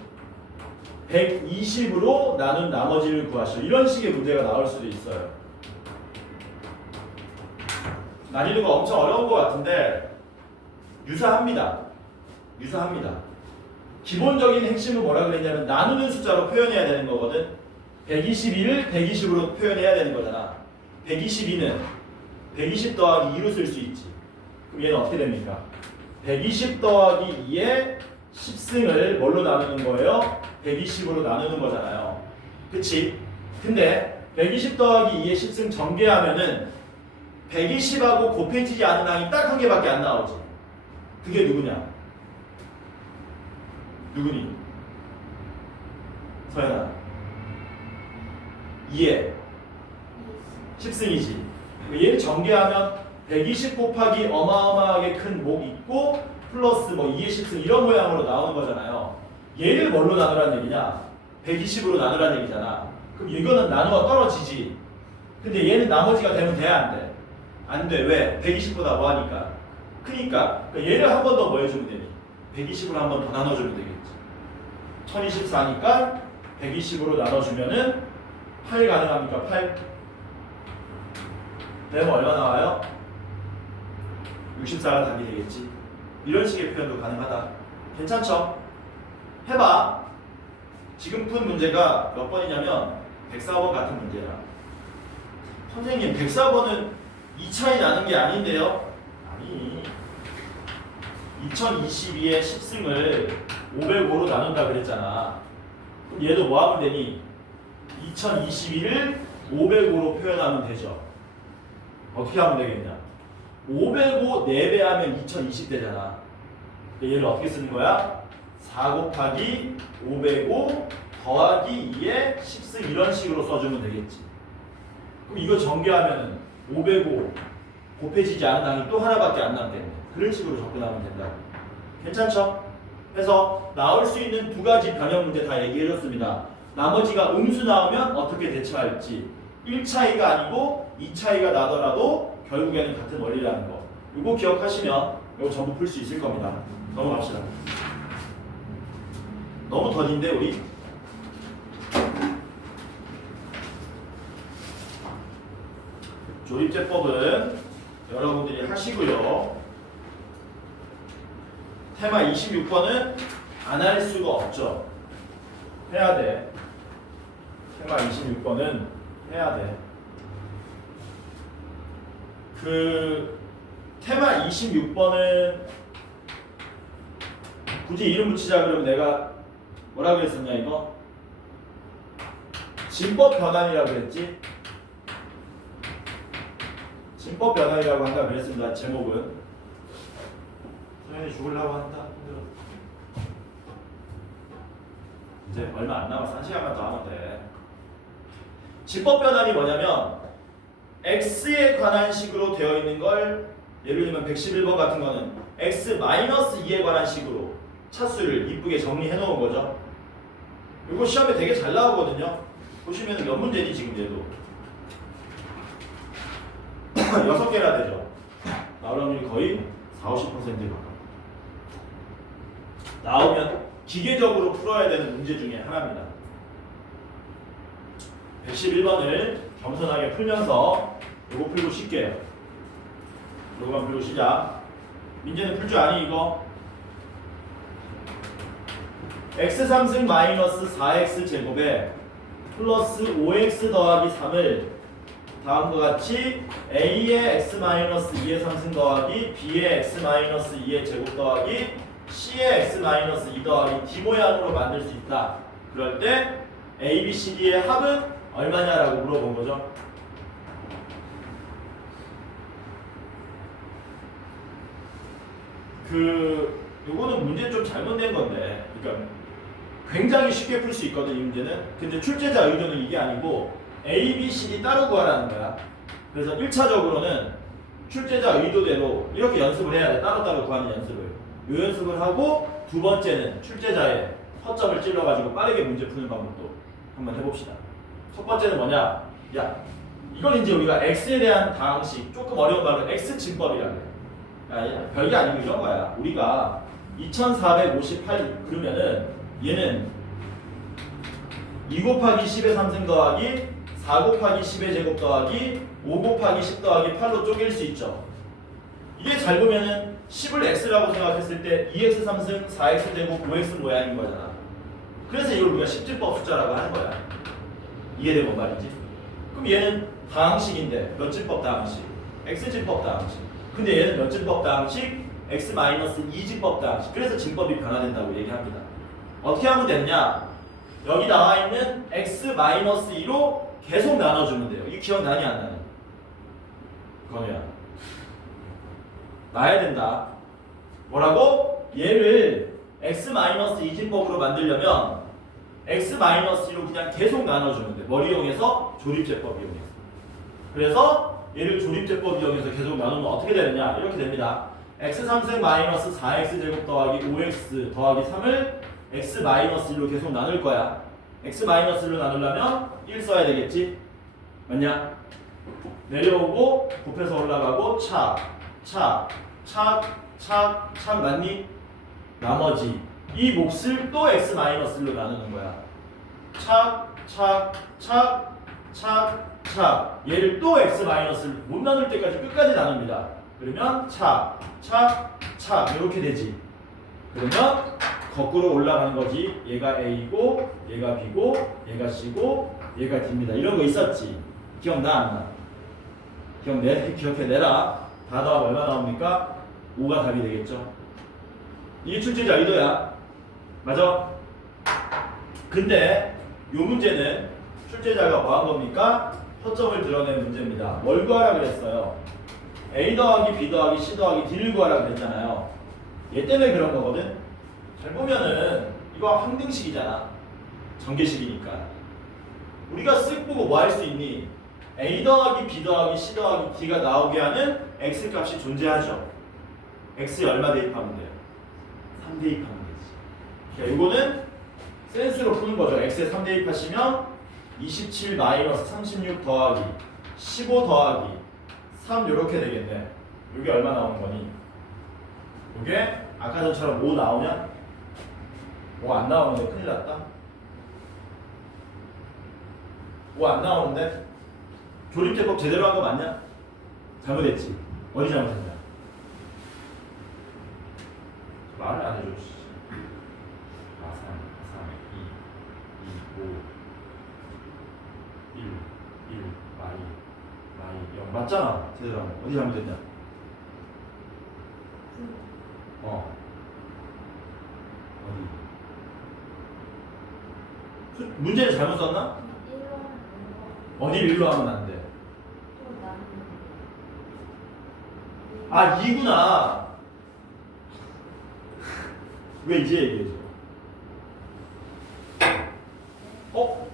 120으로 나눈 나머지를 구하시오. 이런 식의 문제가 나올 수도 있어요. 난이도가 엄청 어려운 것 같은데 유사합니다. 기본적인 핵심은 뭐라 그랬냐면 나누는 숫자로 표현해야 되는 거거든. 121을 120으로 표현해야 되는 거잖아. 122는 120 더하기 2로 쓸 수 있지. 그럼 얘는 어떻게 됩니까? 120 더하기 2에 10승을 뭘로 나누는 거예요? 120으로 나누는 거잖아요. 그치? 근데 120 더하기 2에 10승 전개하면은 120하고 곱해지지 않은 항이 딱 한 개밖에 안 나오지. 그게 누구냐? 누구니? 서연아. 2에 10승이지. 얘를 전개하면 120 곱하기 어마어마하게 큰 목 있고 플러스 뭐 2의 10승 이런 모양으로 나오는 거잖아요. 얘를 뭘로 나누라는 얘기냐? 120으로 나누라는 얘기잖아. 그럼 이거는 나누어 떨어지지. 근데 얘는 나머지가 되면 돼야 안 돼? 안 돼. 왜? 120보다 뭐하니까? 크니까 얘를 한 번 더 뭐 해주면 되니? 120으로 한 번 더 나눠주면 되겠지. 1024니까 120으로 나눠주면은 8 가능합니까? 8? 되면 얼마 나와요? 64가 답이 되겠지. 이런 식의 표현도 가능하다. 괜찮죠? 해봐. 지금 푼 문제가 몇 번이냐면 104번 같은 문제야. 선생님 104번은 2차이 나는 게 아닌데요? 아니 2022에 10승을 505로 나눈다 그랬잖아. 그럼 얘도 뭐 하면 되니? 2022를 505로 표현하면 되죠. 어떻게 하면 되겠냐? 505 4배 하면 2020 되잖아. 얘를 어떻게 쓰는 거야? 4 곱하기 505 더하기 2에 10승 이런 식으로 써주면 되겠지. 그럼 이거 전개하면 505 곱해지지 않은 항이 또 하나밖에 안 남겠네. 그런 식으로 접근하면 된다고. 괜찮죠? 그래서 나올 수 있는 두 가지 변형 문제 다 얘기해줬습니다. 나머지가 음수 나오면 어떻게 대처할지. 1차이가 아니고 2차이가 나더라도 결국에는 같은 원리라는 거. 이거 기억하시면 이거 전부 풀 수 있을 겁니다. 넘어갑시다. 너무 더딘데 우리? 조립제법은 여러분들이 하시고요. 테마 26번은 안 할 수가 없죠. 해야 돼. 테마 26번은 해야 돼. 그 테마 26번은 굳이 이름 붙이자 그러면 내가 뭐라 그랬었냐 이거? 진법 변환이라고 그랬지? 진법 변환이라고 한다 그랬습니다. 제목은 소연이 죽으려고 한다. 이제 얼마 안 남았어. 1시간만 더 하면 돼. 진법 변환이 뭐냐면 x에 관한 식으로 되어 있는 걸 예를 들면 111번 같은 거는 x-2에 관한 식으로 차수를 이쁘게 정리해 놓은 거죠. 이거 시험에 되게 잘 나오거든요. 보시면 몇 문제니 지금 얘도 6개나 되죠. 나올 확률이 거의 40-50%에 가까워. 나오면 기계적으로 풀어야 되는 문제 중에 하나입니다. 111번을 겸손하게 풀면서 이거 풀고 쉴게요. 이거만 풀고 쉬자. 민재는 풀 줄 아니 이거? x3승 마이너스 4x 제곱에 플러스 5x 더하기 3을 다음과 같이 a의 x-2의 상승 더하기 b의 x-2의 제곱 더하기 c의 x-2 더하기 d 모양으로 만들 수 있다. 그럴 때 A, B, C, D의 합은 얼마냐라고 물어본 거죠. 요거는 문제 좀 잘못된 건데, 그러니까 굉장히 쉽게 풀 수 있거든 이 문제는. 근데 출제자 의도는 이게 아니고 A, B, C, D 따로 구하라는 거야. 그래서 1차적으로는 출제자 의도대로 이렇게 연습을 해야 돼. 따로따로 구하는 연습을. 이 연습을 하고 두 번째는 출제자의 허점을 찔러가지고 빠르게 문제 푸는 방법도 한번 해봅시다. 첫 번째는 뭐냐? 야, 이건 이제 우리가 X에 대한 다항식, 조금 어려운 말로 X증법이라고 해. 야, 별게 아니고 이런 거야. 우리가 2458 그러면은 얘는 2 곱하기 10의 3승 더하기 4 곱하기 10의 제곱 더하기 5 곱하기 10 더하기 8로 쪼갤 수 있죠. 이게 잘 보면은 10을 x라고 생각했을 때 2x 3승 4x 제곱 5x 모양인 거잖아. 그래서 이걸 우리가 10진법 숫자라고 하는 거야. 이해돼 뭔 말인지? 그럼 얘는 다항식인데 몇 진법 다항식? x진법 다항식. 근데 얘는 몇 진법 다항식? x-2진법 다항식. 그래서 진법이 변화된다고 얘기합니다. 어떻게 하면 되느냐? 여기 나와 있는 x-2로 계속 나눠주면 돼요. 이게 기억나니 안 나니? 건우야. 나야 된다. 뭐라고? 얘를 x-2진법으로 만들려면 x-2로 그냥 계속 나눠주면 돼. 뭘 이용해서? 조립제법 이용해서. 그래서 얘를 조립제법 이용해서 계속 나누면 어떻게 되느냐? 이렇게 됩니다. x3승 마이너스 4x 제곱 더하기 5x 더하기 3을 x-1로 계속 나눌 거야. x-1로 나누려면 1 써야 되겠지? 맞냐? 내려오고 곱해서 올라가고 착 맞니? 나머지 이 몫을 또 x-로 나누는 거야. 착 얘를 또 x-를 못 나눌 때까지 끝까지 나눕니다. 그러면 착 이렇게 되지. 그러면 거꾸로 올라가는 거지. 얘가 A고 얘가 B고 얘가 C고 얘가 D입니다. 이런 거 있었지. 기억나 안 나? 기억해내라. 다 더하면 얼마 나옵니까? 5가 답이 되겠죠. 이게 출제자 의도야. 맞아? 근데 이 문제는 출제자가 뭐 한 겁니까? 허점을 드러낸 문제입니다. 뭘 구하라 그랬어요? A 더하기 B 더하기 C 더하기 D를 구하라 그랬잖아요. 얘 때문에 그런 거거든. 잘 보면은 이거 항등식이잖아. 전개식이니까. 우리가 쓱 보고 뭐 할 수 있니? A 더하기 B 더하기 C 더하기 D가 나오게 하는 X 값이 존재하죠. X에 얼마 대입하면 돼요? 3 대입하면 되지. 자, 이거는 센스로 푸는 거죠. X에 3 대입하시면 27 마이너스 36 더하기 15 더하기 3 이렇게 되겠네. 이게 얼마 나오는 거니? 이게 아까 전처럼 5 나오냐? 5 안 나오는데 큰일 났다. 5 안 나오는데? 조립제법 제대로 한 거 맞냐? 잘못했지. 어디 잘못했냐? 말을 안 해줘. 4, 3, 2, 5, 1, 마이 0 맞잖아. 제대로 한 거. 어디 잘못했냐? 어디? 문제를 잘못 썼나? 어디를 일로 하면 안 돼? 아, 2구나. 왜 이제 얘기해줘?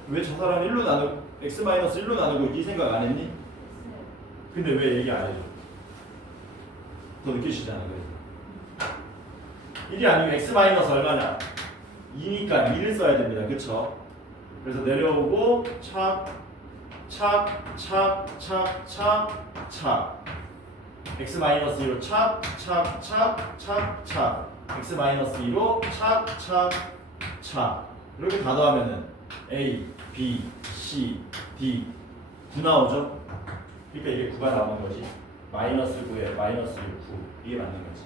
왜 저 사람 1로 나누고 x-1로 나누고 이 생각 안 했니? 근데 왜 얘기 안 해줘? 더 느끼시잖아. 그래서 1이 아니면 x- 얼마냐? 2니까 2를 써야 됩니다. 그쵸? 그래서 내려오고 착 x-2로 착 x-2로 착 이렇게 다 더하면은 A, B, C, D 9 나오죠? 그러니까 이게 9가 나오는 거지. 마이너스 9에 마이너스 9 이게 맞는 거지.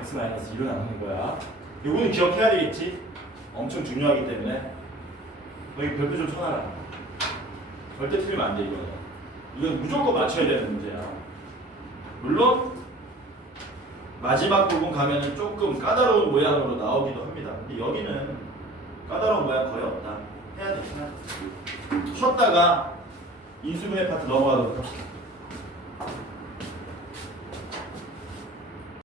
x-2로 나누는 거야. 이거는 기억해야 되겠지? 엄청 중요하기 때문에 여기 별표 좀 쳐놔라. 절대 틀리면 안 돼 이거는. 이건 무조건 맞춰야 되는 문제야. 물론 마지막 부분 가면은 조금 까다로운 모양으로 나오기도 합니다. 근데 여기는 까다로운 모양 거의 없다. 해야 돼. 쉬었다가 인수분해 파트 넘어가도록 합시다.